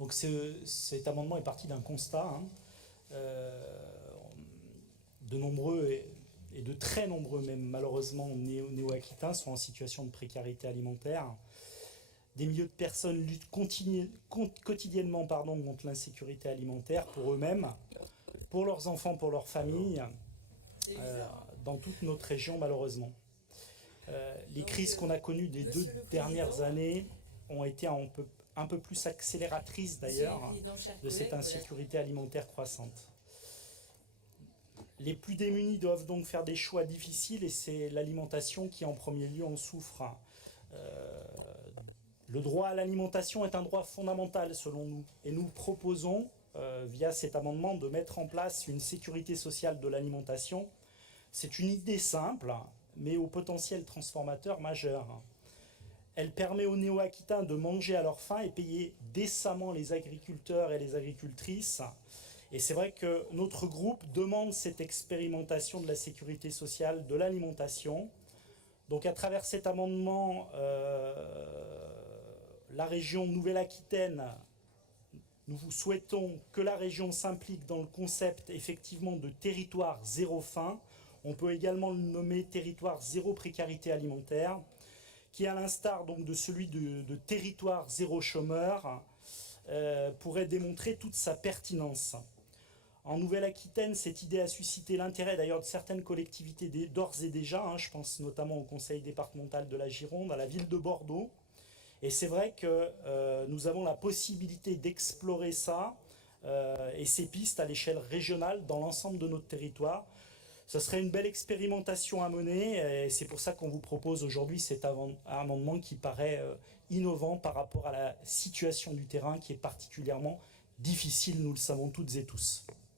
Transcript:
Donc cet amendement est parti d'un constat. De nombreux et de très nombreux, même malheureusement, néo-aquitains sont en situation de précarité alimentaire. Des milliers de personnes luttent quotidiennement contre l'insécurité alimentaire pour eux-mêmes, pour leurs enfants, pour leurs familles, dans toute notre région malheureusement. Les crises qu'on a connues des 2 dernières années ont été un peu plus accélératrices d'ailleurs de cette insécurité alimentaire croissante. Les plus démunis doivent donc faire des choix difficiles et c'est l'alimentation qui en premier lieu en souffre. Le droit à l'alimentation est un droit fondamental selon nous et nous proposons via cet amendement de mettre en place une sécurité sociale de l'alimentation. C'est une idée simple mais au potentiel transformateur majeur. Elle permet aux néo-aquitains de manger à leur faim et payer décemment les agriculteurs et les agricultrices. Et c'est vrai que notre groupe demande cette expérimentation de la sécurité sociale de l'alimentation. Donc à travers cet amendement, la région Nouvelle-Aquitaine, nous souhaitons que la région s'implique dans le concept effectivement de territoire zéro faim. On peut également le nommer territoire zéro précarité alimentaire, qui à l'instar donc de celui de territoire zéro chômeur, pourrait démontrer toute sa pertinence. En Nouvelle-Aquitaine, cette idée a suscité l'intérêt d'ailleurs de certaines collectivités d'ores et déjà, je pense notamment au conseil départemental de la Gironde, à la ville de Bordeaux. Et c'est vrai que nous avons la possibilité d'explorer ça et ces pistes à l'échelle régionale dans l'ensemble de notre territoire. Ce serait une belle expérimentation à mener et c'est pour ça qu'on vous propose aujourd'hui cet amendement qui paraît innovant par rapport à la situation du terrain qui est particulièrement difficile, nous le savons toutes et tous.